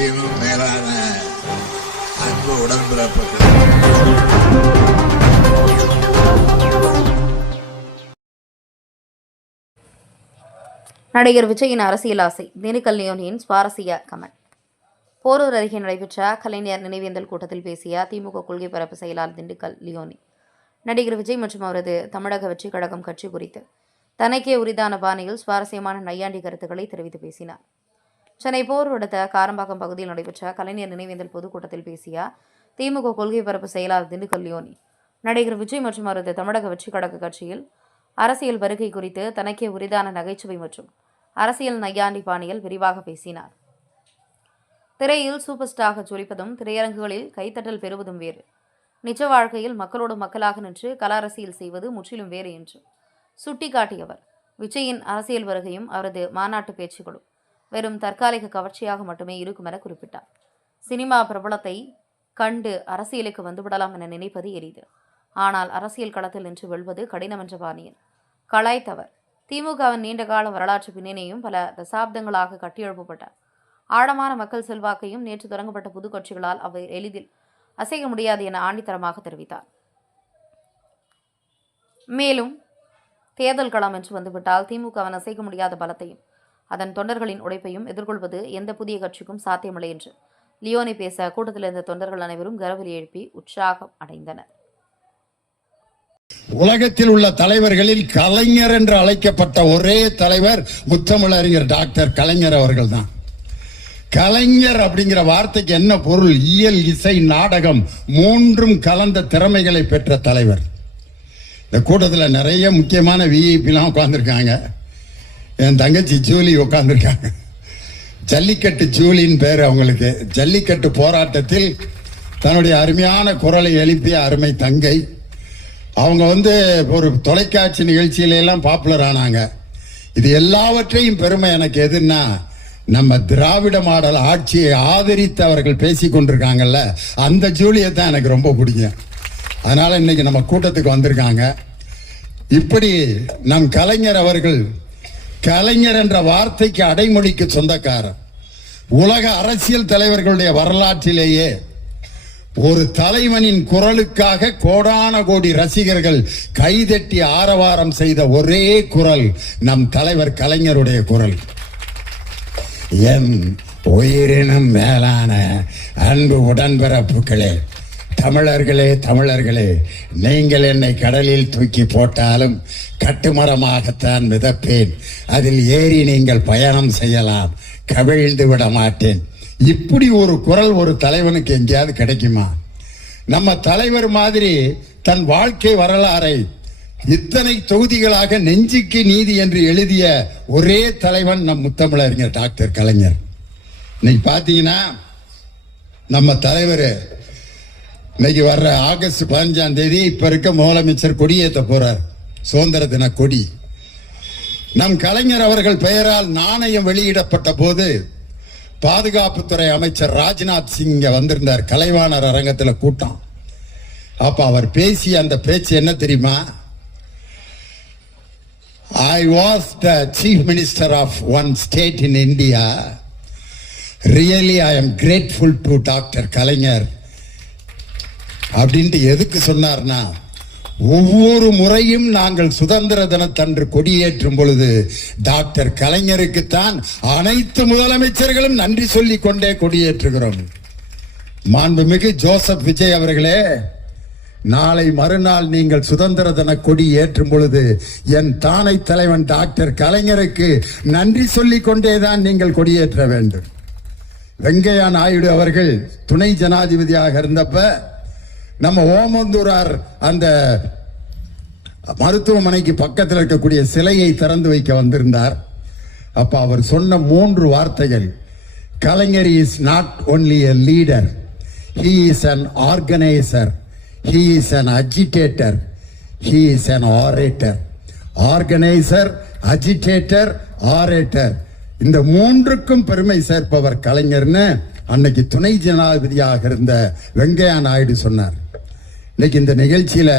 உயிரினும் மேலான அன்பு உடன்பிறப்புகள். நடிகர் விஜயின் அரசியல் ஆசை, திண்டுக்கல் லியோனியின் சுவாரஸ்ய கமெண்ட். போரூர் அருகே நடைபெற்ற கலைஞர் நினைவேந்தல் கூட்டத்தில் பேசிய திமுக கொள்கை பரப்பு செயலாளர் திண்டுக்கல் லியோனி, நடிகர் விஜய் மற்றும் அவரது தமிழக வெற்றிக் கழகம் கட்சி குறித்து தனக்கே உரிதான பாணியில் சுவாரஸ்யமான நையாண்டி கருத்துக்களை தெரிவித்து பேசினார். சென்னை போரூர் அடுத்த காரம்பாக்கம் பகுதியில் நடைபெற்ற கலைஞர் நினைவேந்தல் பொதுக்கூட்டத்தில் பேசிய திமுக கொள்கை பரப்பு செயலாளர் திண்டுக்கல் லியோனி, நடிகர் விஜய் மற்றும் அவரது தமிழக வெற்றிக் கழக கட்சியில் அரசியல் வருகை குறித்து தனக்கே உரிதான நகைச்சுவை மற்றும் அரசியல் நையாண்டி பாணியில் விரிவாக பேசினார். திரையில் சூப்பர் ஸ்டாராக ஜொலிப்பதும் திரையரங்குகளில் கைத்தட்டல் பெறுவதும் வேறு, நிஜ வாழ்க்கையில் மக்களோடு மக்களாக நின்று கல அரசியல் செய்வது முற்றிலும் வேறு என்று சுட்டிக்காட்டியவர், விஜயின் அரசியல் வருகையும் அவரது மாநாட்டு பேச்சுகளும் வெறும் தற்காலிக கவர்ச்சியாக மட்டுமே இருக்கும் என குறிப்பிட்டார். சினிமா பிரபலத்தை கண்டு அரசியலுக்கு வந்துவிடலாம் என நினைப்பது எளிது, ஆனால் அரசியல் களத்தில் நின்று வெல்வது கடினம் என்ற பாணியில் கலாய்த்தவர், திமுகவின் நீண்டகால வரலாற்று பின்னணியையும் பல தசாப்தங்களாக கட்டியெழுப்பப்பட்ட ஆழமான மக்கள் செல்வாக்கையும் நேற்று தொடங்கப்பட்ட புது கட்சிகளால் அவை எளிதில் அசைக்க முடியாது என ஆணித்தரமாக தெரிவித்தார். மேலும் தேர்தல் களம் என்று வந்துவிட்டால் திமுகவின் அசைக்க முடியாத பலத்தையும் அதன் தொண்டர்களின் உழைப்பையும் எதிர்கொள்வது எந்த புதிய கட்சிக்கும் சாத்தியமில்லை என்று லியோனி பேச கூட்டத்தில் இருந்த தொண்டர்கள் அனைவரும் கரவொலி எழுப்பி உற்சாகம் அடைந்தனர். உலகத்தில் உள்ள தலைவர்களில் கலைஞர் என்று அழைக்கப்பட்ட ஒரே தலைவர் முத்தமிழறிஞர் டாக்டர் கலைஞர் அவர்கள் தான். கலைஞர் அப்படிங்கிற வார்த்தைக்கு என்ன பொருள்? இயல், இசை, நாடகம் மூன்றும் கலந்த திறமைகளை பெற்ற தலைவர். இந்த கூட்டத்தில் நிறைய முக்கியமான விஐபிலாம் உட்கார்ந்துருக்காங்க. என் தங்கச்சி ஜூலி உட்கார்ந்துருக்காங்க. ஜல்லிக்கட்டு ஜூலின்னு பேர் அவங்களுக்கு. ஜல்லிக்கட்டு போராட்டத்தில் தன்னுடைய அருமையான குரலை எழுப்பிய அருமை தங்கை. அவங்க ஒரு தொலைக்காட்சி நிகழ்ச்சியிலெல்லாம் பாப்புலர் ஆனாங்க. இது எல்லாவற்றையும் பெருமை எனக்கு எதுன்னா, நம்ம திராவிட மாடல் ஆட்சியை ஆதரித்து அவர்கள் பேசி கொண்டிருக்காங்கல்ல, அந்த ஜூலியை தான் எனக்கு ரொம்ப பிடிக்கும். அதனால இன்னைக்கு நம்ம கூட்டத்துக்கு வந்திருக்காங்க. இப்படி நம் கலைஞர் அவர்கள் கலைஞர் என்ற வார்த்தைக்கு அடைமொழிக்கு சொந்தக்காரர். உலக அரசியல் தலைவர்களுடைய வரலாற்றிலேயே ஒரு தலைவனின் குரலுக்காக கோடான கோடி ரசிகர்கள் கைதட்டி ஆரவாரம் செய்த ஒரே குரல் நம் தலைவர் கலைஞருடைய குரல். என் உயிரினும் மேலான அன்பு உடன்பிறப்புகளே, தமிழர்களே, நீங்கள் என்னை கடலில் தூக்கி போட்டாலும் கட்டுமரமாகத்தான் மிதப்பேன். அதில் ஏறி நீங்கள் பயணம் செய்யலாம், கவிழ்ந்து விட மாட்டேன். இப்படி ஒரு குரல் ஒரு தலைவனுக்கு எங்கேயாவது கிடைக்குமா? நம்ம தலைவர் மாதிரி தன் வாழ்க்கை வரலாறை இத்தனை தொகுதிகளாக நெஞ்சுக்கு நீதி என்று எழுதிய ஒரே தலைவன் நம் முத்தமிழறிஞர் டாக்டர் கலைஞர். இன்னைக்கு பாத்தீங்கன்னா நம்ம தலைவர் இன்னைக்கு வர்ற ஆகஸ்ட் 15ஆம் தேதி இப்ப இருக்க முதலமைச்சர் கொடியேற்ற போறார், சுதந்திர தின கொடி. நம் கலைஞர் அவர்கள் பெயரால் நாணயம் வெளியிடப்பட்ட போது பாதுகாப்புத்துறை அமைச்சர் ராஜ்நாத் சிங் இங்க வந்திருந்தார். கலைவாணர் அரங்கத்தில் கூட்டம். அப்ப அவர் பேசிய அந்த பேச்சு என்ன தெரியுமா? I was the chief minister of one state in India. Really I am grateful to Dr. கலைஞர் அப்படின்ட்டு எதுக்கு சொன்னார்னா, ஒவ்வொரு முறையும் நாங்கள் சுதந்திர தினத்தன்று கொடியேற்றும் பொழுது டாக்டர் கலைஞருக்குத்தான் அனைத்து முதலமைச்சர்களும் நன்றி சொல்லிக் கொண்டே கொடியேற்றுகிறோம். மாண்புமிகு ஜோசப் விஜய் அவர்களே, நாளை மறுநாள் நீங்கள் சுதந்திர தின கொடி ஏற்றும் பொழுது என் தானை தலைவன் டாக்டர் கலைஞருக்கு நன்றி சொல்லிக் கொண்டேதான் நீங்கள் கொடியேற்ற வேண்டும். வெங்கையா நாயுடு அவர்கள் துணை ஜனாதிபதியாக இருந்தப்ப நம்ம ஓமந்தூரார் அந்த மருத்துவமனைக்கு பக்கத்தில் இருக்கக்கூடிய சிலையை திறந்து வைக்க வந்திருந்தார். அப்ப அவர் சொன்ன 3 வார்த்தைகள், Kalaignar is not only a leader, he is an organiser, he is an agitator, he is an orator. Organiser, agitator, orator, இந்த 3க்கும் பெருமை சேர்ப்பவர் கலைஞர்னு அன்னைக்கு துணை ஜனாதிபதியாக இருந்த வெங்கையா நாயுடு சொன்னார். இன்னைக்கு இந்த நிகழ்ச்சியில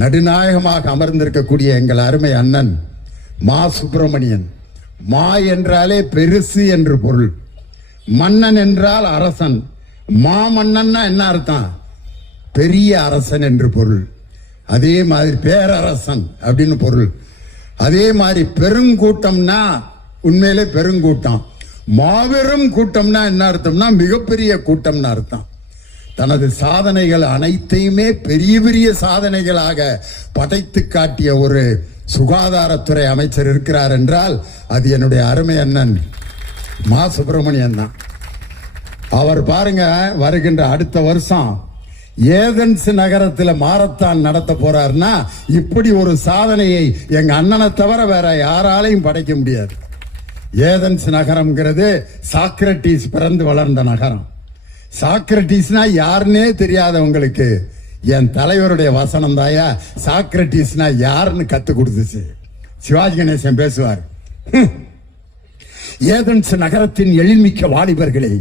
நடுநாயகமாக அமர்ந்திருக்கக்கூடிய எங்கள் அருமை அண்ணன் மா சுப்பிரமணியன். மா என்றாலே பெருசு என்று பொருள். மன்னன் என்றால் அரசன். மாமன்னன்னா என்ன அர்த்தம்? பெரிய அரசன் என்று பொருள். அதே மாதிரி பேரரசன் அப்படின்னு பொருள். அதே மாதிரி பெருங்கூட்டம்னா உண்மையிலே பெருங்கூட்டம். மாபெரும் கூட்டம்னா என்ன அர்த்தம்னா மிகப்பெரிய கூட்டம்னு அர்த்தம். தனது சாதனைகள் அனைத்தையுமே பெரிய பெரிய சாதனைகளாக படைத்து காட்டிய ஒரு சுகாதாரத்துறை அமைச்சர் இருக்கிறார் என்றால் அது என்னுடைய அருமை அண்ணன் மா சுப்பிரமணியன் தான். அவர் பாருங்க, வருகின்ற அடுத்த வருஷம் ஏதென்ஸ் நகரத்தில் மாரத்தான் நடத்த போறாருன்னா இப்படி ஒரு சாதனையை எங்க அண்ணனை தவிர வேற யாராலையும் படைக்க முடியாது. ஏதென்ஸ் நகரம்ங்கிறது சாக்ரட்டிஸ் பிறந்து வளர்ந்த நகரம். சாக்ரட்டிஸ்னா யாருன்னே தெரியாதவங்களுக்கு என் தலைவருடைய வசனம் தாயா சாக்ரட்டிஸ்னா யாருன்னு கத்து கொடுத்துச்சு. சிவாஜி கணேசன் பேசுவார், ஏதென்ஸ் நகரத்தின் எழில்மிக்க வாலிபர்களே,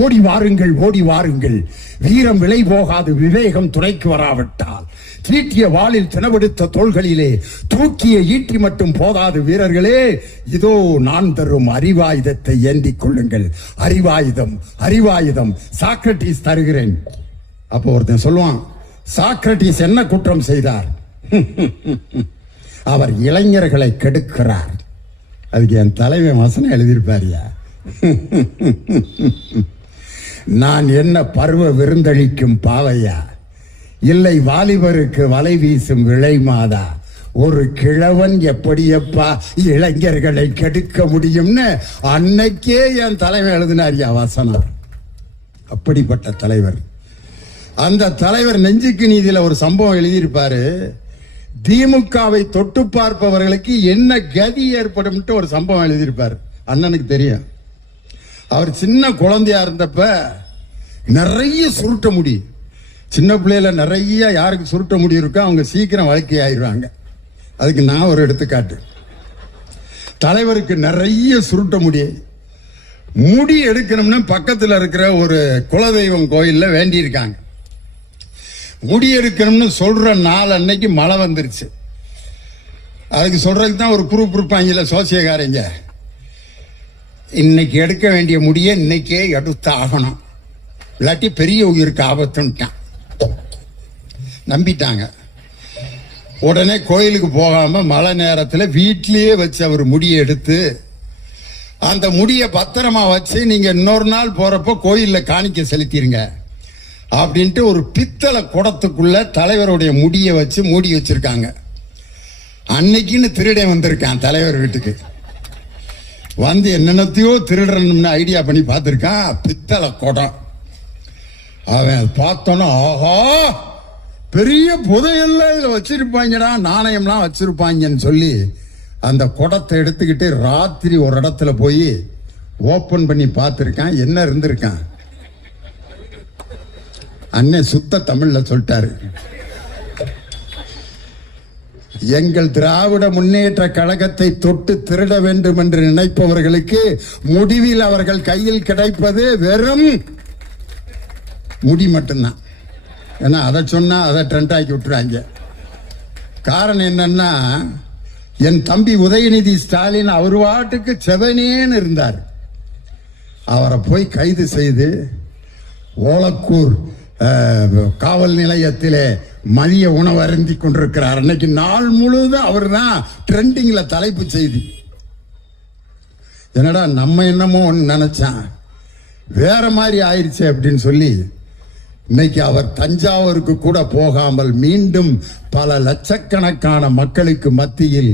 ஓடி வாருங்கள், ஓடி வாருங்கள், வீரம் விலை போகாது விவேகம் துணைக்கு வராவிட்டால், தீட்டிய வாளில் தினவெடுத்த தோள்களிலே தூக்கிய ஈட்டி மட்டும் போதாது வீரர்களே, இதோ நான் தரும் அறிவாயுதத்தை ஏந்திக் கொள்ளுங்கள். அறிவாயுதம், அறிவாயுதம் சாக்ரட்டிஸ் தருகிறேன். அப்போ ஒருத்தன் சொல்லுவான், சாக்ரட்டிஸ் என்ன குற்றம் செய்தார்? அவர் இளைஞர்களை கெடுக்கிறார். அதுக்கு என் தலைவன் வசனம் எழுதியிருப்பாரியா, நான் என்ன பருவ விருந்தளிக்கும் பாவையா, இல்லை வாலிபருக்கு வலை வீசும் விளை மாதா, ஒரு கிழவன் எப்படியப்பா இளைஞர்களை கெடுக்க முடியும்னு அன்னைக்கே என் தலைவன் எழுதினாரியா வசனம். அப்படிப்பட்ட தலைவர். அந்த தலைவர் நெஞ்சுக்கு நீதியில ஒரு சம்பவம் எழுதியிருப்பாரு. திமுகவை தொட்டு பார்ப்பவர்களுக்கு என்ன கதி ஏற்படும் ஒரு சம்பவம் எழுதியிருப்பார். அண்ணனுக்கு தெரியும். அவர் சின்ன குழந்தையா இருந்தப்ப நிறைய சுருட்ட முடி, சின்ன பிள்ளையில நிறைய யாருக்கு சுருட்ட முடி இருக்கோ அவங்க சீக்கிரம் வழக்கை ஆயிடுவாங்க. அதுக்கு நான் ஒரு எடுத்துக்காட்டு. தலைவருக்கு நிறைய சுருட்ட முடி எடுக்கணும்னு பக்கத்தில் இருக்கிற ஒரு குலதெய்வம் கோயில்ல வேண்டி இருக்காங்க. முடி எடுக்கணும்னு சொல்ற நாள் அன்னைக்கு மழை வந்துருச்சு. அதுக்கு சொல்றதுக்கு தான் ஒரு குரூப் இருப்பாங்கல்ல சோசியக்காரங்க, இன்னைக்கு எடுக்க வேண்டிய முடிய இன்னைக்கே எடுத்து ஆகணும், இல்லாட்டி பெரிய உயிருக்கு ஆபத்துன்ட்டான். நம்பிட்டாங்க. உடனே கோயிலுக்கு போகாம மழை நேரத்தில் வீட்டிலேயே வச்சு அவர் முடியை எடுத்து அந்த முடியை பத்திரமா வச்சு நீங்க இன்னொரு நாள் போறப்ப கோயில்ல காணிக்க செலுத்திருங்க அப்படின்ட்டு ஒரு பித்தளை குடத்துக்குள்ள தலைவருடைய முடியை வச்சு மூடி வச்சிருக்காங்க. அன்னைக்குன்னு திருடன் வந்திருக்கான் தலைவர் வீட்டுக்கு. வந்து என்னென்னத்தையோ திருடணும்னு ஐடியா பண்ணி பார்த்திருக்கான். பித்தளை குடம். அவன் பார்த்தோன்னா, ஆஹா பெரிய புதையெல்லாம் இதுல வச்சிருப்பாங்கடா, நாணயம்லாம் வச்சிருப்பாங்கன்னு சொல்லி அந்த குடத்தை எடுத்துக்கிட்டு ராத்திரி ஒரு இடத்துல போய் ஓபன் பண்ணி பார்த்திருக்கான். என்ன இருந்திருக்கான்? அண்ணன் சுத்த தமிழ்ல சொல்லிட்டாரு, எங்கள் திராவிட முன்னேற்ற கழகத்தை தொட்டு திருட வேண்டும் என்று நினைப்பவர்களுக்கு முடிவில் அவர்கள் கையில் கிடைப்பது வெறும் முடி மட்டும்தான். ஏன்னா அதை சொன்னா அதை ட்ரெண்ட் ஆக்கி விட்டுறாங்க. காரணம் என்னன்னா, என் தம்பி உதயநிதி ஸ்டாலின் அவர் வாட்டுக்கு செவனேன்னு இருந்தார். அவரை போய் கைது செய்து ஓலக்கூர் காவல் நிலையத்திலே மதிய உணவு அருந்தி கொண்டிருக்கிறார். அன்னைக்கு நாள் முழுவதும் அவர் தான் ட்ரெண்டிங்ல தலைப்பு செய்தி. என்னடா நம்ம என்னமோ நினைச்சான், வேற மாதிரி ஆயிடுச்சு அப்படின்னு சொல்லி இன்னைக்கு அவர் தஞ்சாவூருக்கு கூட போகாமல் மீண்டும் பல லட்சக்கணக்கான மக்களுக்கு மத்தியில்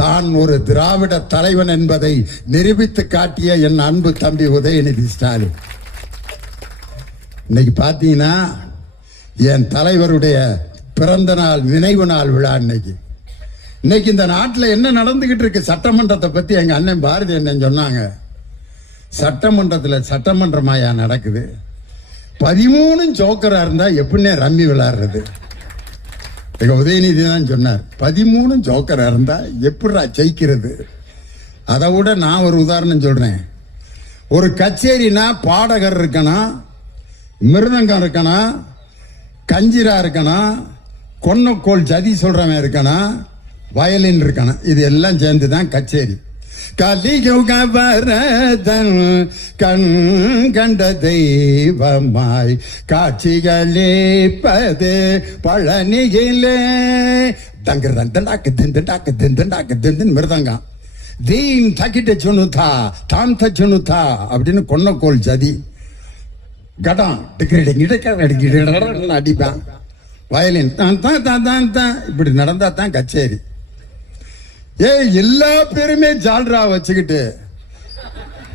தான் ஒரு திராவிட தலைவன் என்பதை நிரூபித்து காட்டிய என் அன்பு தம்பி உதயநிதி ஸ்டாலின். இன்னைக்கு பாத்தீங்கன்னா என் தலைவருடைய பிறந்த நாள் நினைவு நாள் விழா. இன்னைக்கு இந்த நாட்டில் என்ன நடந்துகிட்டு இருக்கு? சட்டமன்றத்தை பத்தி எங்க அண்ணன் பாரதி அண்ணன் சொன்னாங்க. சட்டமன்றத்தில் சட்டமன்றமாயா நடக்குது? 13 ஜோக்கரா இருந்தா எப்படின்னே ரம்மி விளையாடுறது? எங்க உதயநிதி தான் சொன்னார், 13 ஜோக்கரா இருந்தா எப்படிடா ஜெயிக்கிறது? அதை விட நான் ஒரு உதாரணம் சொல்றேன். ஒரு கச்சேரினா பாடகர் இருக்கணும், மிருதங்கம் இருக்கணும், கஞ்சிரா இருக்கணும், கொன்னக்கோள் ஜதி சொல்றவன் இருக்கணும், வயலின் இருக்கணும். இது எல்லாம் சேர்ந்து தான் கச்சேரி. கலியுக வரதன் கண் கண்ட தெய்வமாய் காட்சிகளேப்பது பழனியிலே. தங்கதான் தண்டாக்கு திண்டாக்கு திண்டாக்கு திண்டு மிருதங்கம். தீன் தக்கிட்ட சொன்னுதா தான் தச்சுனுதா அப்படின்னு கொன்னக்கோள் ஜதி. கடம் அடிப்பான். வயலின் தான் தான் தான் தான் தான் இப்படி நடந்தா தான் கச்சேரி. எல்லா பேருமே ஜால்ரா வச்சுக்கிட்டு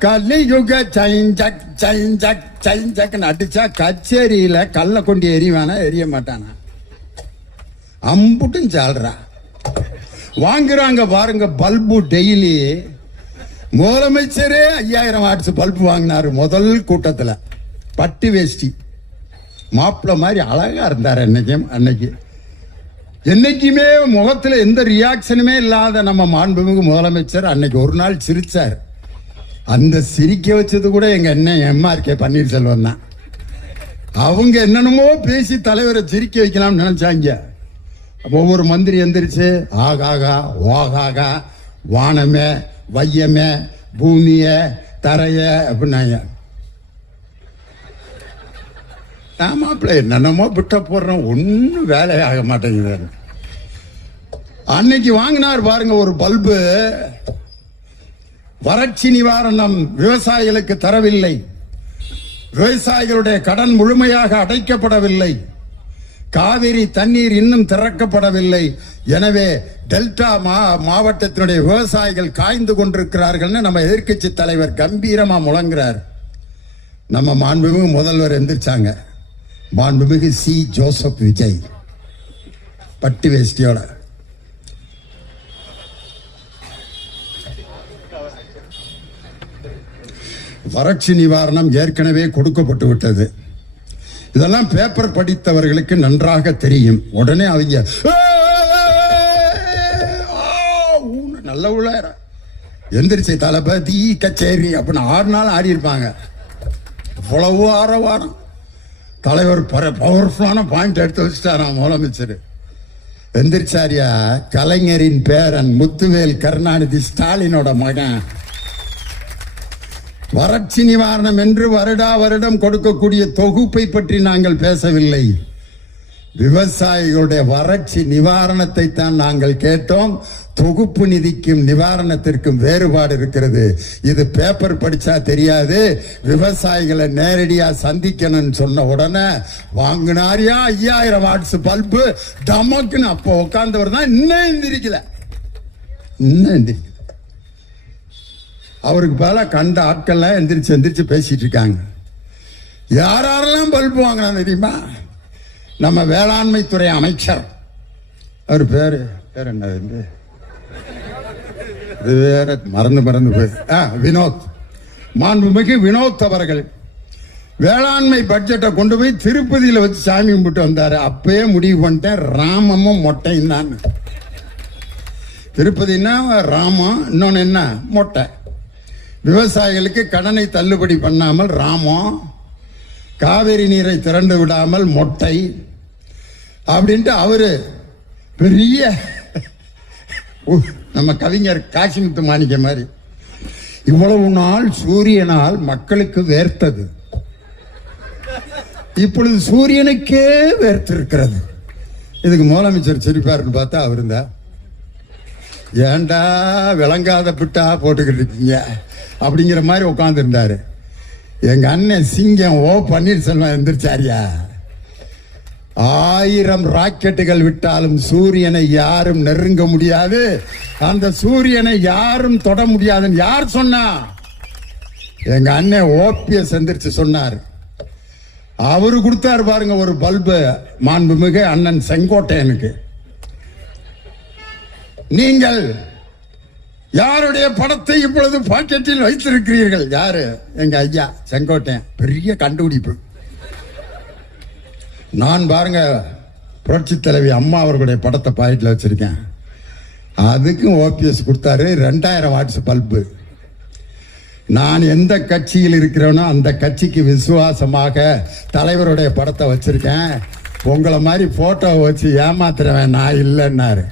கலியுக சைஞ்சக் சைஞ்சக் சைஞ்சக்னு அடிச்சா கச்சேரியில கல்ல கொண்டு எறிவானா எரிய மாட்டானா? அம்புட்டும் ஜால்ரா வாங்குறாங்க பாருங்க. பல்பு டெய்லி முதலமைச்சரே 5000 வாட்ஸ் பல்பு வாங்கினாரு முதல் கூட்டத்தில். பட்டு வேஷ்டி மாப்பிள்ள மாதிரி அழகா இருந்தார் அன்னைக்கு. என்னைக்குமே முகத்துல எந்த ரியாக்ஷனுமே இல்லாத நம்ம மாண்புமிகு முதலமைச்சர் அன்னைக்கு ஒரு நாள் சிரிச்சார். அந்த சிரிக்க வச்சது கூட எங்க அண்ணன் MRK பன்னீர்செல்வம் தான். அவங்க என்னென்னமோ பேசி தலைவரை சிரிக்க வைக்கலாம்னு நினைச்சாங்க. ஒவ்வொரு மந்திரி எந்திரிச்சு ஆகாகா ஓகாகா வானமே வையமே பூமிய தரைய அப்படின்னாங்க. மாப்பிள்ள என்னென்னமோ விட்ட போடுறோம், ஒன்னும் வேலையாக மாட்டேங்குது. அன்னைக்கு வாங்கினார் பாருங்க ஒரு பல்பு. வறட்சி நிவாரணம் விவசாயிகளுக்கு தரவில்லை, விவசாயிகளுடைய கடன் முழுமையாக அடைக்கப்படவில்லை, காவிரி தண்ணீர் இன்னும் திறக்கப்படவில்லை, எனவே டெல்டா மாவட்டத்தினுடைய விவசாயிகள் காய்ந்து கொண்டிருக்கிறார்கள் நம்ம எதிர்க்கட்சி தலைவர் கம்பீரமா முழங்குறார். நம்ம மாண்புமிகு முதல்வர் எந்திரிச்சாங்க. மாண்புமிகு சி. ஜோசப் விஜய் பட்டு வேஷ்டியோட வறட்சி நிவாரணம் ஏற்கனவே கொடுக்கப்பட்டு விட்டது. இதெல்லாம் பேப்பர் படித்தவர்களுக்கு நன்றாக தெரியும். உடனே அவங்க நல்ல உள்ள எந்திரிச்சு தளபதி கச்சேரி அப்படின்னு 6 நாள் ஆடி இருப்பாங்க. அவ்வளவு ஆரவாரம். தலைவர் பவர்ஃபுல்லான பாயிண்ட் எடுத்து வச்சுட்டாராம் முதலமைச்சர். எந்திரிச்சாரியா கலைஞரின் பேரன் முத்துவேல் கருணாநிதி ஸ்டாலினோட மகன். வறட்சி நிவாரணம் என்று வருடா வருடம் கொடுக்கக்கூடிய தொகுப்பை பற்றி நாங்கள் பேசவில்லை. விவசாயிகளுடைய வறட்சி நிவாரணத்தை தான் நாங்கள் கேட்டோம். தொகுப்பு நிதிக்கும் நிவாரணத்திற்கும் வேறுபாடு இருக்கிறது. இது பேப்பர் படிச்சா தெரியாது. விவசாயிகளை நேரடியா சந்திக்கணும்னு சொன்ன உடனே வாங்கினாரியா 5000 வாட்ஸ் பல்பு டமக்குன்னு. அப்போ உட்கார்ந்தவர் தான் இன்னும் எந்திரிக்கல. அவருக்கு பதிலா கண்ட ஆட்கள்லாம் எந்திரிச்சு பேசிட்டு இருக்காங்க. யாரெல்லாம் பல்பு வாங்கினா தெரியுமா? நம்ம வேளாண்மை துறை அமைச்சர், அவர் பேர் என்ன, இது வேற மறந்து போய் வினோத், மாண்புமிகு வினோத் அவர்கள் வேளாண்மை பட்ஜெட்டை கொண்டு போய் திருப்பதியில வச்சு சாமி கும்பிட்டு வந்தாரு. அப்பயே முடிவு பண்ணிட்டேன், ராமமும் மொட்டையும் தான். திருப்பதினா ராமம், இன்னொன்னு என்ன மொட்டை. விவசாயிகளுக்கு கடனை தள்ளுபடி பண்ணாமல் ராமம், காவிரி நீரை திறந்து விடாமல் மொட்டை அப்படின்ட்டு அவரு பெரிய நம்ம கவிஞர் காசிமுத்து மாணிக்க மாதிரி. இவ்வளவு நாள் சூரியனால் மக்களுக்கு வேர்த்தது, இப்பொழுது சூரியனுக்கே வேர்த்திருக்கிறது. இதுக்கு முதலமைச்சர் சிரிப்பாருன்னு பார்த்தா அவர் இருந்தா, ஏண்டா விளங்காத பிட்டா போட்டுக்கிட்டு இருக்கீங்க அப்படிங்கிற மாதிரி உட்கார்ந்து இருந்தாரு. எங்க அண்ணன் சிங்கம் ஓ பன்னீர்செல்வம் எந்திரிச்சாரியா, 1000 ராக்கெட்டுகள் விட்டாலும் சூரியனை யாரும் நெருங்க முடியாது, அந்த சூரியனை யாரும் தொட முடியாதுன்னு யார் சொன்னா? எங்க அண்ணன் OPS எந்திரிச்சு சொன்னார். அவரு கொடுத்தாரு பாருங்க ஒரு பல்பு, மாண்புமிகு அண்ணன் செங்கோட்டையனுக்கு. நீங்கள் யாருடைய படத்தை இப்பொழுது பாக்கெட்டில் வைத்திருக்கிறீர்கள்? யாரு? எங்க ஐயா செங்கோட்டையன். பெரிய கண்டுபிடிப்பு. நான் பாருங்க புரட்சி தலைவி அம்மா அவர்களுடைய படத்தை பாக்கெட்டில் வச்சிருக்கேன். அதுக்கும் OPS கொடுத்தாரு 2000 வாட்ஸ் பல்பு. நான் எந்த கட்சியில் இருக்கிறேனோ அந்த கட்சிக்கு விசுவாசமாக தலைவருடைய படத்தை வச்சிருக்கேன். உங்களை மாதிரி போட்டோ வச்சு ஏமாத்துறவன் நான் இல்லைன்னாரு.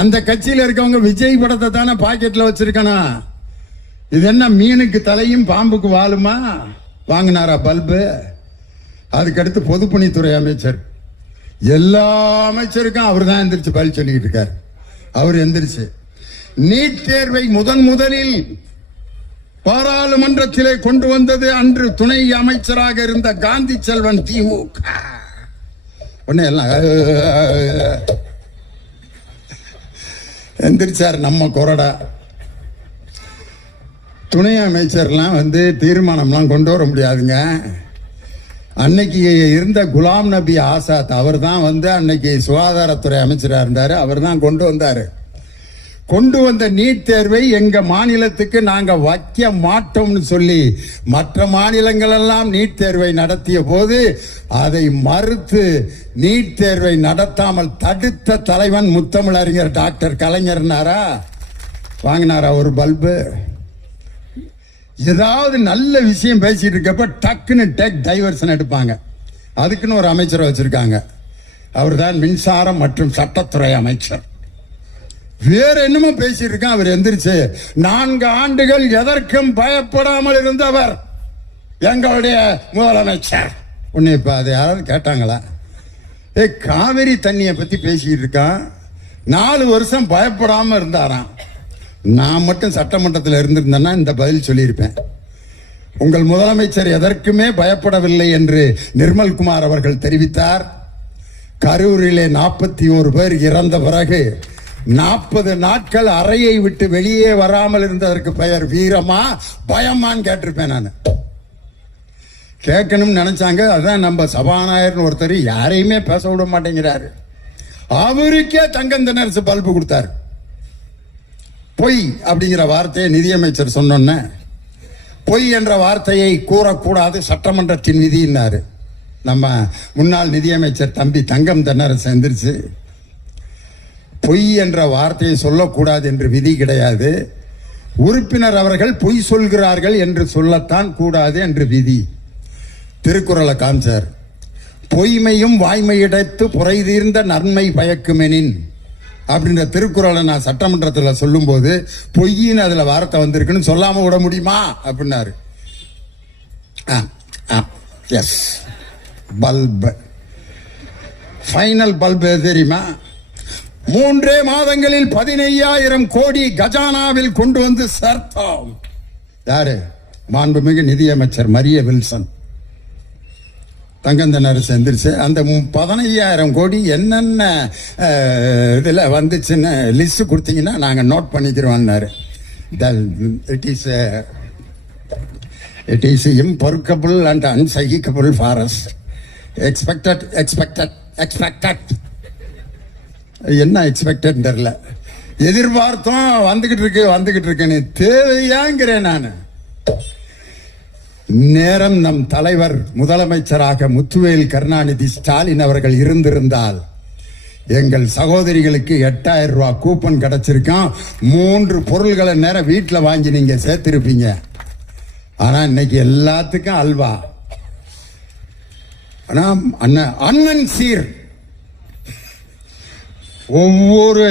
அந்த கட்சியில இருக்கவங்க விஜய் படத்தை தானே பாக்கெட்ல வச்சிருக்கணும். இது என்ன மீனுக்கு தலையும் பாம்புக்கு வாலுமா? வாங்கினாரா பல்பு? அதுக்கடுத்து பொதுப்பணித்துறை அமைச்சர், எல்லா அமைச்சருக்கும் அவர் தான் எந்திரிச்சு பதில் சொல்லிட்டு இருக்காரு. அவர் எந்திரிச்சு நீட் தேர்வை முதலில் பாராளுமன்றத்திலே கொண்டு வந்தது அன்று துணை அமைச்சராக இருந்த காந்தி செல்வன் திமுக. ஒண்ணு எல்லாம் எந்திரிச்சார் நம்ம கொறடா. துணை அமைச்சர்லாம் தீர்மானம்லாம் கொண்டு வர முடியாதுங்க. அன்னைக்கு இருந்த குலாம் நபி ஆசாத் அவர் தான் அன்னைக்கு சுகாதாரத்துறை அமைச்சராக இருந்தாரு. அவர் தான் கொண்டு வந்தாரு. கொண்டு வந்த நீட் தேர்வை எங்க மாநிலத்துக்கு நாங்க வைக்க மாட்டோம்னு சொல்லி மற்ற மாநிலங்கள் எல்லாம் நீட் தேர்வை நடத்திய போது அதை மறுத்து நீட் தேர்வை நடத்தாமல் தடுத்த தலைவன் முத்தமிழறிஞர் டாக்டர் கலைஞர்னாரா? வாங்கினாரா ஒரு பல்பு? ஏதாவது நல்ல விஷயம் பேசிட்டு இருக்கப்ப டக்குன்னு டெக் டைவர்ஷன் எடுப்பாங்க. அதுக்குன்னு ஒரு அமைச்சரை வச்சிருக்காங்க. அவர் தான் மின்சாரம் மற்றும் சட்டத்துறை அமைச்சர். வேற என்னமோ பேசிட்டு இருக்கான். அவர் எந்திரிச்சு 4 ஆண்டுகள் எதற்கும் பயப்படாமல் இருந்தவர் எங்களுடைய முதலமைச்சர். உன்னை இப்ப அதை யாராவது கேட்டாங்களா? காவிரி தண்ணியை பத்தி பேசிட்டு இருக்கான். 4 வருஷம் பயப்படாம இருந்தாராம். நான் மட்டும் சட்டமன்றத்தில் இருந்திருந்தேன்னா இந்த பதில் சொல்லியிருப்பேன். உங்கள் முதலமைச்சர் எதற்குமே பயப்படவில்லை என்று நிர்மல்குமார் அவர்கள் தெரிவித்தார். கரூரிலே 41 பேர் இறந்த பிறகு 40 நாட்கள் அறையை விட்டு வெளியே வராமல் இருந்ததற்கு பெயர் வீரமா பயமான்னு கேட்டிருப்பேன். நான் கேட்கணும்னு நினைச்சாங்க. அதான் நம்ம சபாநாயகர் ஒருத்தர் யாரையுமே பேச விட மாட்டேங்கிறாரு. அவருக்கே தங்கம் திணறச்சு பல்பு கொடுத்தாரு. பொய் அப்படிங்கிற வார்த்தையை நிதியமைச்சர் சொன்னோன்ன பொய் என்ற வார்த்தையை கூறக்கூடாது, சட்டமன்றத்தின் விதினாரு. நம்ம முன்னாள் நிதியமைச்சர் தம்பி தங்கம் தென்னரசு எந்திரிச்சு பொய் என்ற வார்த்தையை சொல்லக்கூடாது என்று விதி கிடையாது, உறுப்பினர் அவர்கள் பொய் சொல்கிறார்கள் என்று சொல்லத்தான் கூடாது என்று விதி. திருக்குறளை காமிச்சார். பொய்மையும் வாய்மையிடத்து புரை தீர்ந்த நன்மை பயக்குமெனின் அப்படின்ற திருக்குறளை நான் சட்டமன்றத்தில் சொல்லும் போது பொய்ன்னு அதுல வார்த்தை வந்திருக்குன்னு சொல்லாம விட முடியுமா அப்படின்னாரு. எஸ், பல்ப் ஃபைனல் பல்ப் தெரியுமா? 3 மாதங்களில் 15,000 கோடி கஜானாவில் கொண்டு வந்து சேர்த்தோம். யாரு? மாண்புமிகு நிதியமைச்சர் மரிய வில்சன். தங்கந்தனரசு எந்திரிச்சு அந்த 15,000 கோடி என்னென்ன இதுல வந்துச்சுன்னு லிஸ்ட் கொடுத்தீங்கன்னா நாங்க நோட் பண்ணிக்கிறோம்னாரு. இட் இஸ் இம்பொர்க்கபிள் அண்ட் அன்சகிக்கபிள் ஃபார் அஸ். எக்ஸ்பெக்டட் என்ன எக்ஸ்பெக்டட் தெரியல. எதிர்பார்த்தோம், வந்துகிட்டு இருக்குன்னு தேவையாங்கிறேன் நான். நேரம் நம் தலைவர் முதலமைச்சராக முத்துவேல் கருணாநிதி ஸ்டாலின் அவர்கள் இருந்திருந்தால் எங்கள் சகோதரிகளுக்கு 8,000 ரூபாய் கூப்பன் கிடைச்சிருக்கான். 3 பொருள்களை நேரம் வீட்டில் வாங்கி நீங்க சேர்த்திருப்பீங்க. ஆனா இன்னைக்கு எல்லாத்துக்கும் அல்வா. ஆனா அண்ணன் சீர் ஒவ்வொரு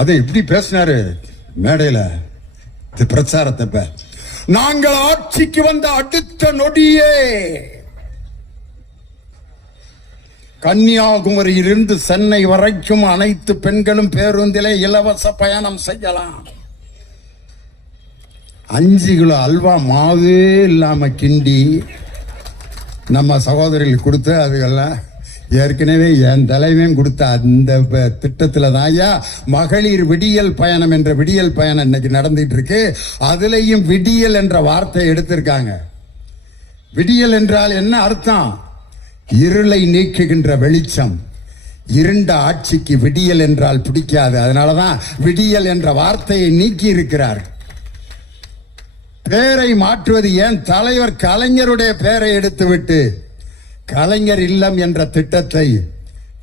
அதை எப்படி பேசினாரு மேடையில பிரச்சாரத்தை. நாங்கள் ஆட்சிக்கு வந்த அடுத்த நொடியே கன்னியாகுமரியிலிருந்து சென்னை வரைக்கும் அனைத்து பெண்களும் பேருந்திலே இலவச பயணம் செய்யலாம். 5 கிலோ அல்வா மாவே இல்லாம கிண்டி நம்ம சகோதரிகள் கொடுத்து அதுகெல்லாம் ஏற்கனவே என் தலைவன் கொடுத்த அந்த திட்டத்தில் தான் மகளிர் விடியல் பயணம் என்ற விடியல் பயணம் இன்னைக்கு நடந்துட்டு இருக்கு. அதுலயும் விடியல் என்ற வார்த்தை எடுத்திருக்காங்க. விடியல் என்றால் என்ன அர்த்தம்? இருளை நீக்குகின்ற வெளிச்சம். இருண்ட ஆட்சிக்கு விடியல் என்றால் பிடிக்காது. அதனாலதான் விடியல் என்ற வார்த்தையை நீக்கி இருக்கிறார். பெயரை மாற்றுவது ஏன்? தலைவர் கலைஞருடைய பெயரை எடுத்துவிட்டு கலைஞர் இல்லம் என்ற திட்டத்தை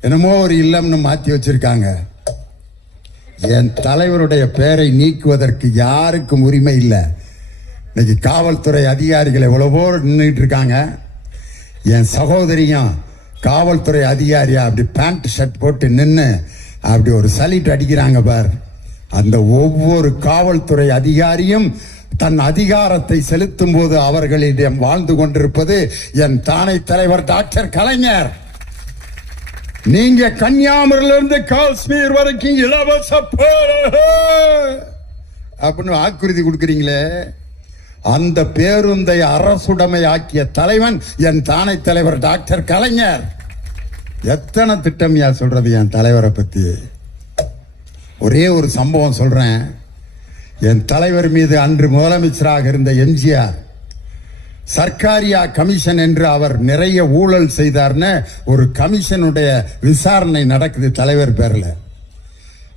என்னமோ ஒரு இல்லம்னு மாத்தி வச்சிருக்காங்க. என் தலைவருடைய பெயரை நீக்குவதற்கு யாருக்கும் உரிமை இல்லை. இன்னைக்கு காவல்துறை அதிகாரிகள் எவ்வளவோ நின்றுட்டு இருக்காங்க. என் சகோதரியும் காவல்துறை அதிகாரியா அப்படி பேண்ட் ஷர்ட் போட்டு நின்று அப்படி ஒரு சலிட் அடிக்கிறாங்க பார். அந்த ஒவ்வொரு காவல்துறை அதிகாரியும் தன் அதிகாரத்தை செலுத்தும் போது அவர்களிடம் வாழ்ந்து கொண்டிருப்பது என் தானை தலைவர் டாக்டர் கலைஞர். நீங்க கன்னியாகுமரியிலிருந்து காஷ்மீர் வரைக்கும் இலவச அப்படின்னு வாக்குறுதி கொடுக்கிறீங்களே, அந்த பேருந்தை அரசுடைமை ஆக்கிய தலைவன் என் தானை தலைவர் டாக்டர் கலைஞர். எத்தனை திட்டமையா சொல்றது என் தலைவரை பத்தி. ஒரே ஒரு சம்பவம் சொல்றேன். என் தலைவர் மீது அன்று முதலமைச்சராக இருந்த எம்ஜிஆர் சர்க்காரியா கமிஷன் என்று அவர் நிறைய ஊழல் செய்தார்னு ஒரு கமிஷனுடைய விசாரணை நடக்குது தலைவர் பேர்ல.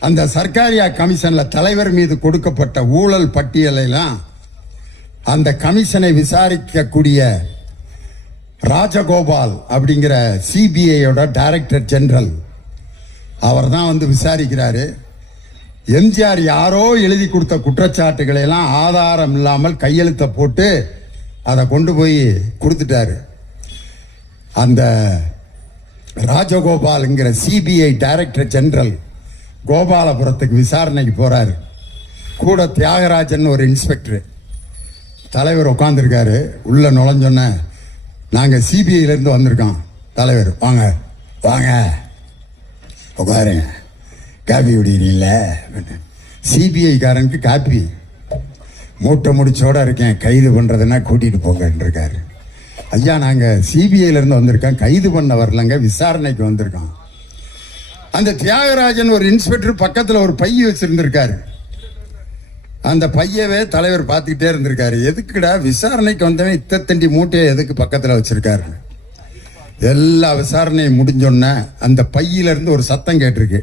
அந்த சர்க்காரியா கமிஷன்ல தலைவர் மீது கொடுக்கப்பட்ட ஊழல் பட்டியலெல்லாம் அந்த கமிஷனை விசாரிக்கக்கூடிய ராஜகோபால் அப்படிங்கிற சிபிஐயோட டைரக்டர் ஜெனரல் அவர் தான் வந்து விசாரிக்கிறாரு. எம்ஜிஆர் யாரோ எழுதி கொடுத்த குற்றச்சாட்டுகளை எல்லாம் ஆதாரம் இல்லாமல் கையெழுத்த போட்டு அதை கொண்டு போய் கொடுத்துட்டாரு. அந்த ராஜகோபால்ங்கிற சிபிஐ டைரக்டர் ஜெனரல் கோபாலபுரத்துக்கு விசாரணைக்கு போறாரு. கூட தியாகராஜன் ஒரு இன்ஸ்பெக்டர். தலைவர் உட்காந்துருக்காரு. உள்ள நுழைஞ்சோன்ன, நாங்க சிபிஐல இருந்து வந்திருக்கோம். தலைவர், வாங்க வாங்க உட்காருங்க, காப்பி குடிக்கிறீங்கள? சிபிஐ காரனுக்கு காப்பி. மூட்டை முடிச்சோட இருக்கேன், கைது பண்றதுன்னா கூட்டிட்டு போங்கன்னு இருக்காரு. ஐயா, நாங்க சிபிஐல இருந்து வந்திருக்கோம், கைது பண்ண வரலங்க, விசாரணைக்கு வந்திருக்கோம். அந்த தியாகராஜன் ஒரு இன்ஸ்பெக்டர் பக்கத்துல ஒரு பை வச்சிருந்திருக்காரு. அந்த பையவே தலைவர் பார்த்துக்கிட்டே இருந்திருக்காரு. எதுக்குடா விசாரணைக்கு வந்தவன் இத்தத்தண்டி மூட்டையை எதுக்கு பக்கத்துல வச்சிருக்காரு? எல்லா விசாரணையும் முடிஞ்சோன்ன அந்த பையில இருந்து ஒரு சத்தம் கேட்டிருக்கு,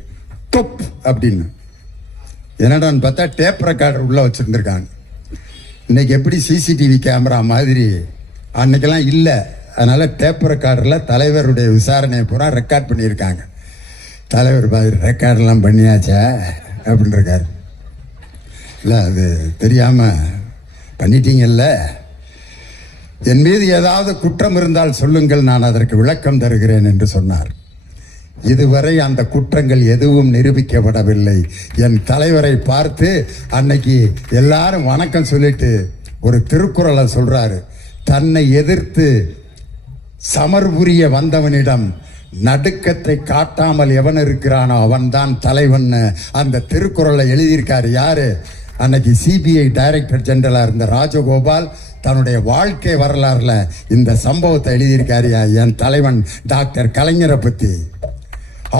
தொப் அப்படின்னு. என்னடான்னு பார்த்தா டேப் ரெக்கார்டர் உள்ள வச்சிருந்திருக்காங்க. இன்னைக்கு எப்படி சிசிடிவி கேமரா மாதிரி அன்னைக்கெல்லாம் இல்லை. அதனால டேப் ரெக்கார்டர்ல தலைவருடைய விசாரணையை பூரா ரெக்கார்ட் பண்ணியிருக்காங்க. தலைவர் பார்த்து, ரெக்கார்டெல்லாம் பண்ணியாச்சா அப்படின்னு இருக்காரு. இல்லை, அது தெரியாம பண்ணிட்டீங்கல்ல, என் மீது ஏதாவது குற்றம் இருந்தால் சொல்லுங்கள், நான் அதற்கு விளக்கம் தருகிறேன் என்று சொன்னார். இதுவரை அந்த குற்றங்கள் எதுவும் நிரூபிக்கப்படவில்லை. என் தலைவரை பார்த்து அன்னைக்கு எல்லாரும் வணக்கம் சொல்லிட்டு ஒரு திருக்குறளை சொல்றாரு. தன்னை எதிர்த்து சமர் புரிய வந்தவனிடம் நடுக்கத்தை காட்டாமல் எவன் இருக்கிறானோ அவன்தான் தலைவன். அந்த திருக்குறளை எழுதியிருக்காரு யாரு? அன்னைக்கு சிபிஐ டைரக்டர் ஜெனரலா இருந்த ராஜகோபால் தன்னுடைய வாழ்க்கை வரலாறுல இந்த சம்பவத்தை எழுதியிருக்காரியா என் தலைவன் டாக்டர் கலைஞரை பத்தி.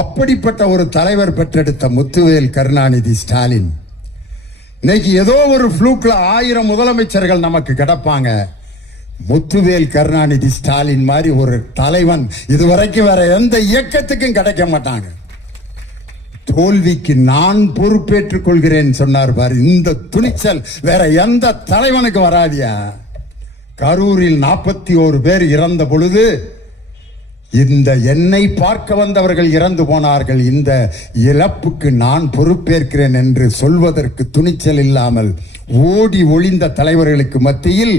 அப்படிப்பட்ட ஒரு தலைவர் பெற்றெடுத்த முத்துவேல் கருணாநிதி ஸ்டாலின் இன்னைக்கு ஏதோ ஒரு ஃப்ளூக்ல 1000 முதலமைச்சர்கள் நமக்கு கிடப்பாங்க. முத்துவேல் கருணாநிதி ஸ்டாலின் மாதிரி ஒரு தலைவன் இதுவரைக்கும் வேற எந்த இயக்கத்துக்கும் கிடைக்க மாட்டாங்க. தோல்விக்கு நான் பொறுப்பேற்றுக் கொள்கிறேன் சொன்னார் பாரு. இந்த துணிச்சல் வேற எந்த தலைவனுக்கு வராதியா. கரூரில் 41 பேர் இறந்த பொழுது இந்த என்னை பார்க்க வந்தவர்கள் இறந்து போனார்கள், இந்த இழப்புக்கு நான் பொறுப்பேற்கிறேன் என்று சொல்வதற்கு துணிச்சல் இல்லாமல் ஓடி ஒளிந்த தலைவர்களுக்கு மத்தியில்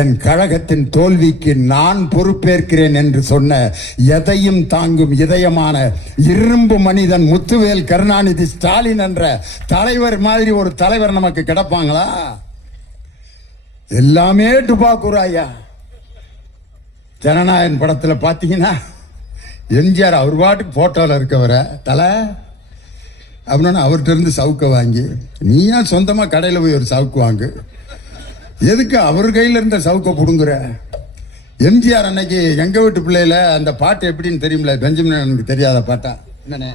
என் கழகத்தின் தோல்விக்கு நான் பொறுப்பேற்கிறேன் என்று சொன்ன எதையும் தாங்கும் இதயமான இரும்பு மனிதன் முத்துவேல் கருணாநிதி ஸ்டாலின் என்ற தலைவர் மாதிரி ஒரு தலைவர் நமக்கு கிடப்பாங்களா? எல்லாமே டுபாக்கூராயா. ஜனநாயகன் படத்துல பாத்தீங்கன்னா எம்ஜிஆர் அவர் பாட்டுக்கு போட்டோல இருக்கவர தலை அப்படின்னு அவர்கிட்ட இருந்து சவுக்க வாங்கி, நீயா சொந்தமா கடையில போய் ஒரு சவுக்கு வாங்கு, எதுக்கு அவர் கையில இருந்த சவுக்க புடுங்குற? எம்ஜிஆர் அன்னைக்கு எங்க வீட்டு பிள்ளையில அந்த பாட்டு எப்படின்னு தெரியுமில்ல, பெஞ்சமின் எனக்கு தெரியாத பாட்டா என்னன்னு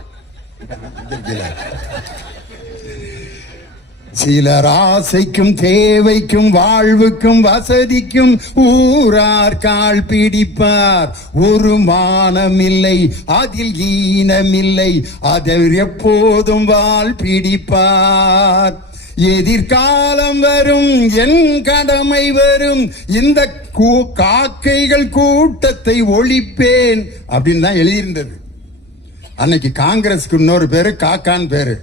சிலர் ஆசைக்கும் தேவைக்கும் வாழ்வுக்கும் வசதிக்கும் ஊரார் கால் பிடிப்பார், ஒரு மானமில்லை அதில் ஈனமில்லை அதில் எப்போதும் வால் பிடிப்பார். எதிர்காலம் வரும் என் கடமை வரும் இந்த காக்கைகள் கூட்டத்தை ஒழிப்பேன் அப்படின்னு தான் எழுதியிருந்தது. அன்னைக்கு காங்கிரஸ்க்கு இன்னொரு பேரு காக்கான் பேரு.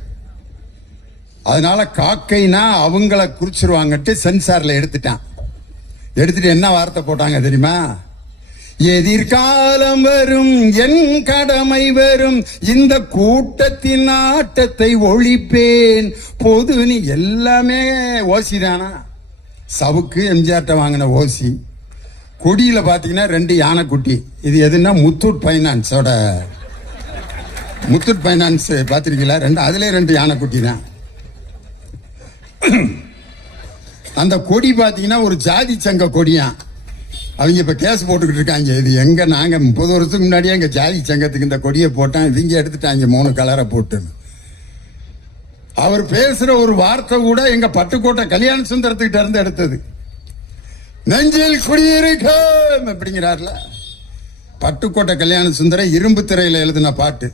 அதனால காக்கைனா அவங்கள குறிச்சிருவாங்கட்டு சென்சார்ல எடுத்துட்டான். எடுத்துட்டு என்ன வார்த்தை போட்டாங்க தெரியுமா? எதிர்காலம் வரும், என் கடமை வரும், இந்த கூட்டத்தின் ஆட்டத்தை ஒழிப்பேன். பொது நீ எல்லாமே ஓசி தானா? சவுக்கு எம்ஜிஆர்ட்ட வாங்கின ஓசி. கொடியில பாத்தீங்கன்னா 2 யானைக்குட்டி. இது எதுன்னா முத்தூட் பைனான்ஸோட, முத்தூட் பைனான்ஸ் பாத்திருக்கீங்களா? அதுல 2 யானைக்குட்டி தான். அந்த கொடி பாத்தீங்கன்னா ஒரு ஜாதி சங்க கொடியா. அவங்க இப்ப கேஸ் போட்டுக்கிட்டு இருக்காங்க. இது எங்க, நாங்க 30 வருஷத்துக்கு முன்னாடியே எங்க ஜாதி சங்கத்துக்கு இந்த கொடியை போட்டான், இவங்க எடுத்துட்டாங்க 3 கலரை போட்டு. அவர் பேசுற ஒரு வார்த்தை கூட எங்க பட்டுக்கோட்டை கல்யாண சுந்தரத்துக்கிட்ட இருந்து எடுத்தது. நெஞ்சில் குடியிருக்கும் அப்படிங்கிறார்ல, பட்டுக்கோட்டை கல்யாண சுந்தரம் இரும்பு திரையில எழுதின பாட்டு.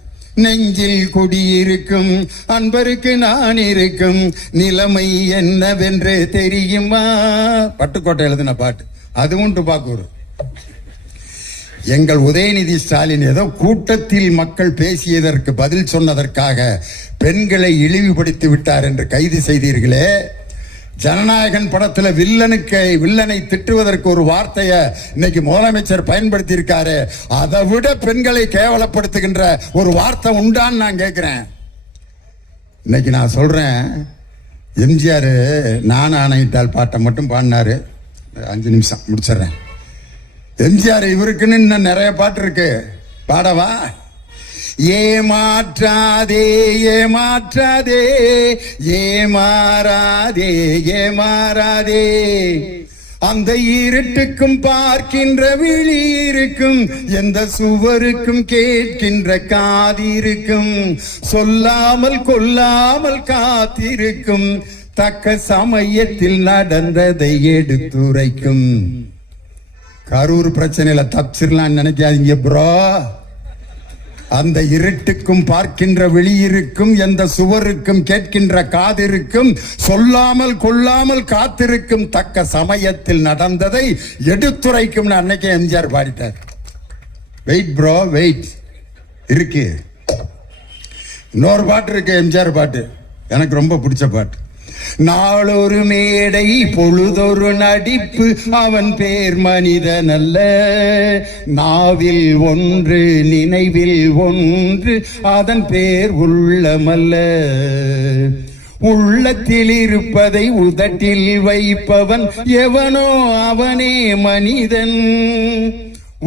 நெஞ்சில் குடியிருக்கும் அன்பருக்கு நான் இருக்கும், நிலைமை என்னவென்று தெரியுமா? பட்டுக்கோட்டை எழுதின பாட்டு. அதுவும் துபாக்கூர். எங்கள் உதயநிதி ஸ்டாலின் ஏதோ கூட்டத்தில் மக்கள் பேசியதற்கு பதில் சொன்னதற்காக பெண்களை இழிவுபடுத்தி விட்டார் என்று கைது செய்தீர்களே. ஜனநாயகன் படத்துல வில்லனை திட்டுவதற்கு ஒரு வார்த்தையை இன்னைக்கு முதலமைச்சர் பயன்படுத்தி இருக்காரு. அதை விட பெண்களை கேவலப்படுத்துகின்ற ஒரு வார்த்தை உண்டான்னு நான் கேட்கிறேன். இன்னைக்கு நான் சொல்றேன், எம்ஜிஆர் நான் ஆணையிட்டால் பாட்டை மட்டும் பாடினாரு. 5 நிமிஷம் முடிச்சிடுறேன். எம்ஜிஆர் இவருக்குன்னு இன்னும் நிறைய பாட்டு இருக்கு, பாடவா? ஏமாற்றாதே ஏமாற்றாதே ஏமாறாதே ஏமாறாதே, அந்த இருட்டுக்கும் பார்க்கின்ற விழி இருக்கும், எந்த சுவருக்கும் கேட்கின்ற காதிருக்கும், சொல்லாமல் கொல்லாமல் காத்திருக்கும், தக்க சமயத்தில் நடந்ததை எடுத்துரைக்கும். கரூர் பிரச்சனையில தப்பிச்சிடலான்னு நினைக்காதீங்க ப்ரோ. அந்த இருட்டுக்கும் பார்க்கின்ற வெளியிருக்கும், எந்த சுவருக்கும் கேட்கின்ற காதிருக்கும், சொல்லாமல் கொள்ளாமல் காத்திருக்கும், தக்க சமயத்தில் நடந்ததை எடுத்துரைக்கும். அன்னைக்கே எம்ஜிஆர் பாடிட்டார். வெயிட் ப்ரோ வெயிட் இருக்கு. இன்னொரு பாட்டு இருக்கு, எம்ஜிஆர் பாட்டு, எனக்கு ரொம்ப பிடிச்ச பாட்டு. நாளொரு மேடை பொழுதொரு நடிப்பு, அவன் பேர் மனிதன் அல்ல, நாவில் ஒன்று நினைவில் ஒன்று, அதன் பேர் உள்ளமல்ல, உள்ளத்தில் இருப்பதை உதட்டில் வைப்பவன் எவனோ அவனே மனிதன்,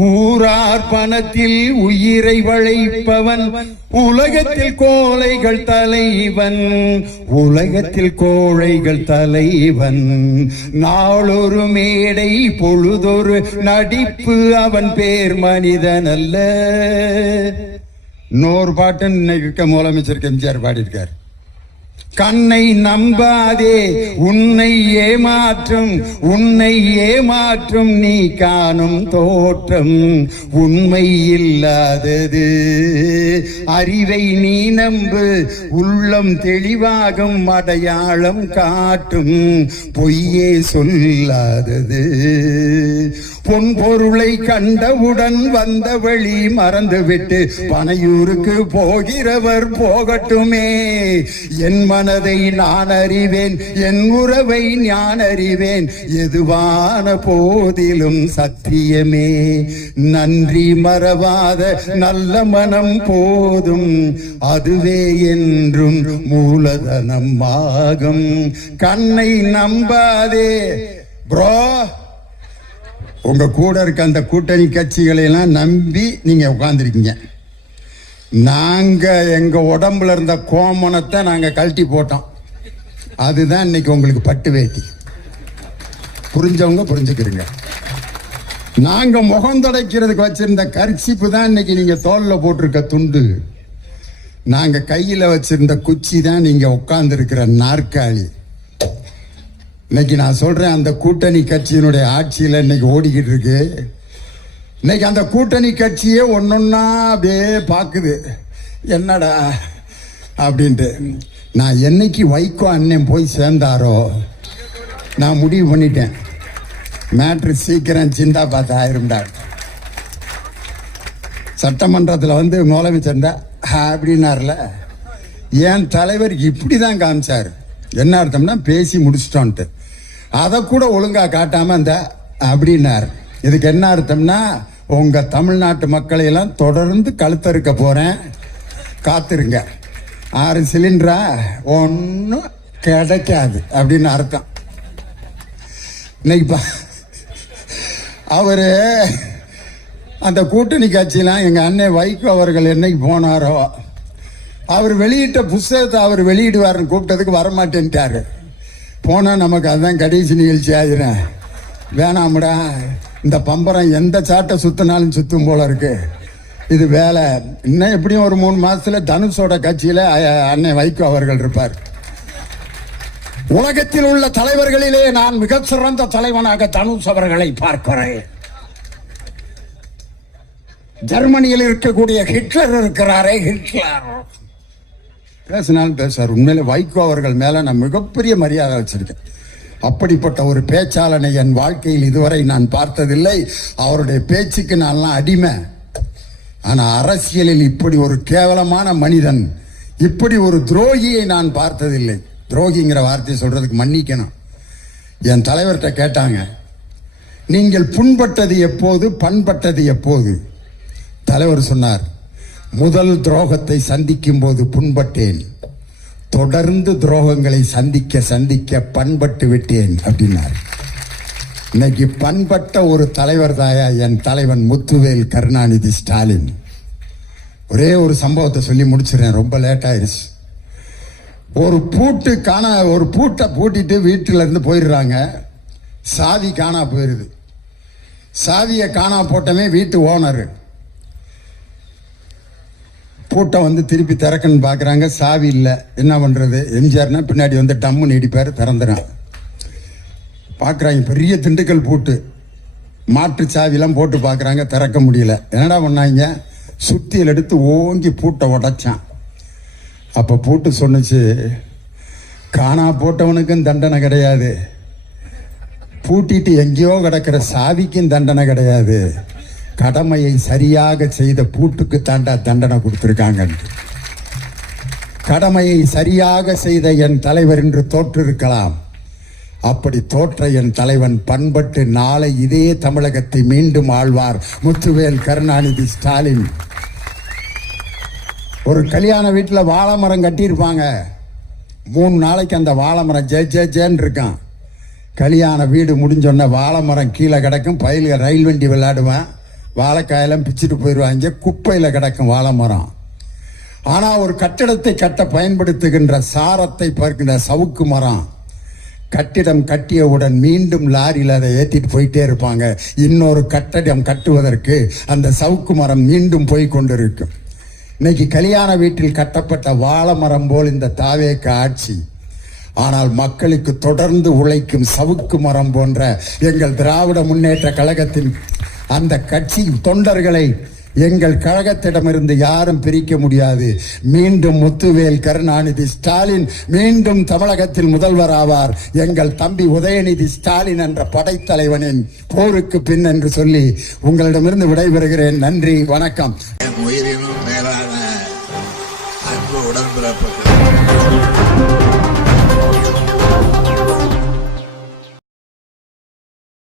ஊரார் பணத்தில் உயிரை வளைப்பவன் உலகத்தில் கோழைகள் தலைவன், உலகத்தில் கோழைகள் தலைவன், நாளொரு மேடை பொழுதொரு நடிப்பு, அவன் பேர் மனிதன் அல்ல. இன்னொரு பாட்டு இன்னைக்கு முதலமைச்சர் எம்ஜிஆர் பாடியிருக்கார். கண்ணை நம்பாதே உன்னை ஏமாற்றும், உன்னை ஏமாற்றும் நீ காணும் தோற்றம் உண்மை இல்லாதது, அறிவை நீ நம்பு உள்ளம் தெளிவாகும், அடையாளம் காட்டும் பொய்யே சொல்லாதது, பொன் பொருளை கண்டவுடன் வந்த வழி மறந்துவிட்டு பனையூருக்கு போகிறவர் போகட்டுமே, என் மனதை நான் அறிவேன், என் உறவை நான் அறிவேன், எதுவான போதிலும் சத்தியமே, நன்றி மறவாத நல்ல மனம் போதும், அதுவே என்றும் மூலதனம் ஆகும், கண்ணை நம்பாதே. ப்ரோ, உங்க கூட இருக்க அந்த கூட்டணி கட்சிகளை எல்லாம் நம்பி நீங்க உட்கார்ந்துருக்கீங்க. நாங்க எங்க உடம்புல இருந்த கோமணத்தை நாங்க கழட்டி போட்டோம். அதுதான் இன்னைக்கு உங்களுக்கு பட்டு வேட்டி. புரிஞ்சவங்க புரிஞ்சுக்கிறீங்க. நாங்க முகம் துடைக்கிறதுக்கு வச்சிருந்த கர்ச்சிப்பு தான் இன்னைக்கு நீங்க தோல்ல போட்டிருக்க துண்டு. நாங்க கையில வச்சிருந்த குச்சி தான் நீங்க உட்கார்ந்து இருக்கிற நாற்காலி. இன்னைக்கு நான் சொல்றேன், அந்த கூட்டணி கட்சியினுடைய ஆட்சியில இன்னைக்கு ஓடிக்கிட்டு இருக்கு. இன்னைக்கு அந்த கூட்டணி கட்சியே ஒன்னொன்னா அப்படியே பாக்குது, என்னடா அப்படின்ட்டு. நான் என்னைக்கு வைகோ அண்ணன் போய் சேர்ந்தாரோ நான் முடிவு பண்ணிட்டேன், மேட்ரு சீக்கிரம் சிந்தா பார்த்து ஆயிரும்டா. சட்டமன்றத்தில் வந்து முதலமைச்சர் அப்படின்னார்ல, என் தலைவர் இப்படிதான் காமிச்சார். என்ன அர்த்தம்னா பேசி முடிச்சிட்டோன்ட்டு. அதை கூட ஒழுங்கா காட்டாம அந்த அப்படின்னார். இதுக்கு என்ன அர்த்தம்னா உங்க தமிழ்நாட்டு மக்களை எல்லாம் தொடர்ந்து கழுத்தறுக்க போறேன், காத்திருங்க. 6 சிலிண்டரா ஒன்றும் கிடைக்காது அப்படின்னு அர்த்தம். இன்னைக்கு அவரு அந்த கூட்டணி கட்சியெல்லாம் எங்க அண்ணன் வைகோ அவர்கள் என்னைக்கு போனாரோ அவர் வெளியிட்ட புஸ்தகத்தை அவர் வெளியிடுவார்னு கூப்பிட்டதுக்கு வரமாட்டேன்ட்டாரு. போனா நமக்கு அதுதான் கடைசி நிகழ்ச்சி ஆகிறேன், வேணாம்டா இந்த பம்பரம் எந்த சாட்டை சுத்தினாலும் சுத்தும் போல இருக்கு, இது வேலை. இன்னும் எப்படியும் ஒரு 3 மாசத்துல தனுஷோட கட்சியில அண்ணன் வைகோ அவர்கள் இருப்பார். உலகத்தில் உள்ள தலைவர்களிலே நான் மிக சிறந்த தலைவனாக தனுஷ் அவர்களை பார்க்கிறேன். ஜெர்மனியில் இருக்கக்கூடிய ஹிட்லர் இருக்கிறாரே, ஹிட்லர் பேசினாலும் பேசுவார். உண்மையிலே வைகோ அவர்கள் மேல நான் மிகப்பெரிய மரியாதை வச்சிருக்கேன். அப்படிப்பட்ட ஒரு பேச்சாளனை என் வாழ்க்கையில் இதுவரை நான் பார்த்ததில்லை. அவருடைய பேச்சுக்கு நான்லாம் அடிமை. ஆனா அரசியலில் இப்படி ஒரு கேவலமான மனிதன், இப்படி ஒரு துரோகியை நான் பார்த்ததில்லை. துரோகிங்கிற வார்த்தையை சொல்றதுக்கு மன்னிக்கணும். என் தலைவர்கிட்ட கேட்டாங்க, நீங்கள் புண்பட்டது எப்போது, பண்பட்டது எப்போது? தலைவர் சொன்னார், முதல் துரோகத்தை சந்திக்கும் போது புண்பட்டேன், தொடர்ந்து துரோகங்களை சந்திக்க சந்திக்க பண்பட்டு விட்டேன் அப்படின்னார். இன்னைக்கு பண்பட்ட ஒரு தலைவர் தாயா என் தலைவன் முத்துவேல் கருணாநிதி ஸ்டாலின். ஒரே ஒரு சம்பவத்தை சொல்லி முடிச்சிடறேன், ரொம்ப லேட் ஆயிருச்சு. ஒரு பூட்டை பூட்டிட்டு வீட்டில இருந்து போயிடுறாங்க. சாவி காணா போயிருது. சாவியை காணா போட்டமே வீட்டு ஓனர். பூட்டை வந்து திருப்பி திறக்கன்னு பாக்குறாங்க, சாவி இல்லை. என்ன பண்றது? எம்ஜிஆர்னா பின்னாடி வந்து டம்முன்னு இடிப்பார், திறந்துறான். பாக்குறாங்க பெரிய திண்டுக்கல் பூட்டு, மாற்று சாவிலாம் போட்டு பாக்குறாங்க, திறக்க முடியல. என்னடா பண்ணாங்க? சுத்தியில் எடுத்து ஓங்கி பூட்டை உடைச்சான். அப்ப பூட்டு சொன்னுச்சு, காணா போட்டவனுக்கும் தண்டனை கிடையாது, பூட்டிட்டு எங்கேயோ கிடக்கிற சாவிக்கும் தண்டனை கிடையாது, கடமையை சரியாக செய்த பூட்டுக்கு தாண்டா தண்டனை கொடுத்திருக்காங்க. கடமையை சரியாக செய்த என் தலைவர் என்று தோற்றிருக்கலாம். அப்படி தோற்ற என் தலைவன் பண்பட்டு நாளை இதே தமிழகத்தை மீண்டும் ஆழ்வார் முத்துவேல் கருணாநிதி ஸ்டாலின். ஒரு கல்யாண வீட்டில் வாழை மரம் கட்டியிருப்பாங்க. 3 நாளைக்கு அந்த வாழை மரம் ஜேன்னு இருக்கான். கல்யாண வீடு முடிஞ்சோடனே வாழை மரம் கீழே கிடக்கும். பயில ரயில் வண்டி விளையாடுவேன், வாழைக்காயெல்லாம் பிச்சுட்டு போயிடுவாங்க, குப்பையில் கிடக்கும் வாழை மரம். ஆனா ஒரு கட்டிடத்தை கட்ட பயன்படுத்துகின்ற சாரத்தை பார்க்கின்ற சவுக்கு மரம், கட்டிடம் கட்டியவுடன் மீண்டும் லாரியில் அதை ஏற்றிட்டு போயிட்டே இருப்பாங்க. இன்னொரு கட்டிடம் கட்டுவதற்கு அந்த சவுக்கு மரம் மீண்டும் போய் கொண்டிருக்கும். இன்னைக்கு கல்யாண வீட்டில் கட்டப்பட்ட வாழை மரம் போல் இந்த தாவேக ஆட்சி. ஆனால் மக்களுக்கு தொடர்ந்து உழைக்கும் சவுக்கு மரம் போன்ற எங்கள் திராவிட முன்னேற்ற கழகத்தின் அந்த கட்சி தொண்டர்களை எங்கள் கழகத்திடமிருந்து யாரும் பிரிக்க முடியாது. மீண்டும் முத்துவேல் கருணாநிதி ஸ்டாலின் மீண்டும் தமிழகத்தில் முதல்வர் ஆவார். எங்கள் தம்பி உதயநிதி ஸ்டாலின் என்ற படைத்தலைவனின் போருக்கு பின் என்று சொல்லி உங்களிடமிருந்து விடைபெறுகிறேன். நன்றி, வணக்கம். என் உயிரினும் மேலான அன்பு உடன்பிறப்புகள்,